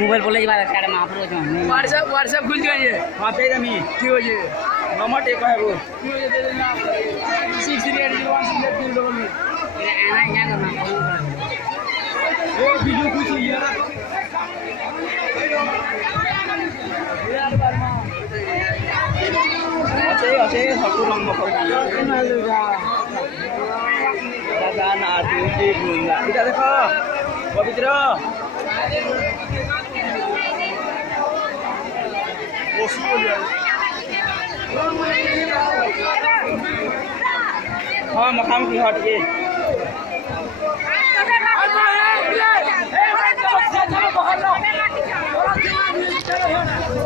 mobile বলে যাবার কাড়ে মা পুরো জন WhatsApp খুল দিও ये हां पे আমি কি হইছে নম্বর टे कहबो কি হইছে দে না 63816 এনা ইয়া করনা ए वीडियो कुछ ये আছে সবু রং মকর দাদা না তুই বুঝলা এটা দেখো পবিত্র हाँ मकाम की हट के चलो